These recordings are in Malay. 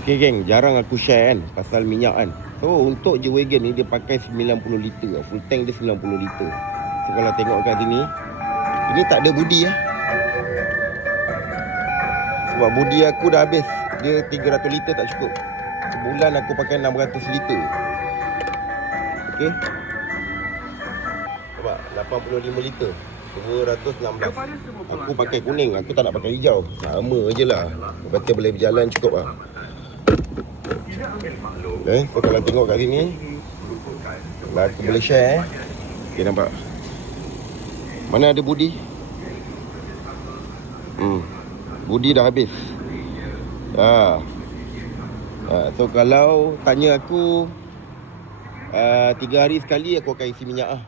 Okay geng, jarang aku share kan pasal minyak kan. So untuk G-Wagon ni dia pakai 90 liter. Full tank dia 90 liter. So kalau tengok kat sini, ini tak ada budi lah. Sebab budi aku dah habis. Dia 300 liter tak cukup. Sebulan aku pakai 600 liter. Okay, sebab 85 liter 216. Aku pakai kuning, aku tak nak pakai hijau. Sama je lah. Kata boleh berjalan cukup lah. Okay, so kalau tengok kat sini lah, aku boleh share. Okay, nampak? Mana ada budi? Budi dah habis. So kalau tanya aku 3 hari sekali aku akan isi minyak lah.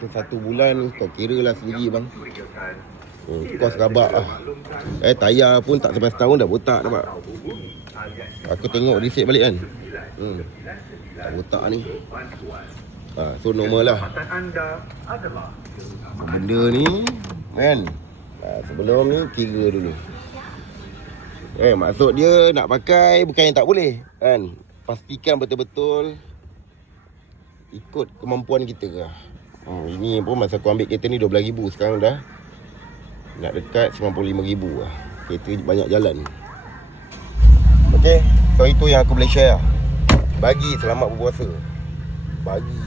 Tu 1 bulan kau kira lah sendiri bang. Kos rabak lah. Tayar pun tak sampai setahun dah botak, nampak? Aku tengok reset balik kan. Tak botak ni. So normal lah. Benda ni kan, sebelum ni kira dulu. Maksud dia nak pakai bukan yang tak boleh kan. Pastikan betul-betul ikut kemampuan kita lah. Ini pun masa aku ambil kereta ni 12,000. Sekarang dah nak dekat 95,000 lah. Kereta banyak jalan. Okay, so itu yang aku boleh share lah. Bagi selamat berpuasa. Bagi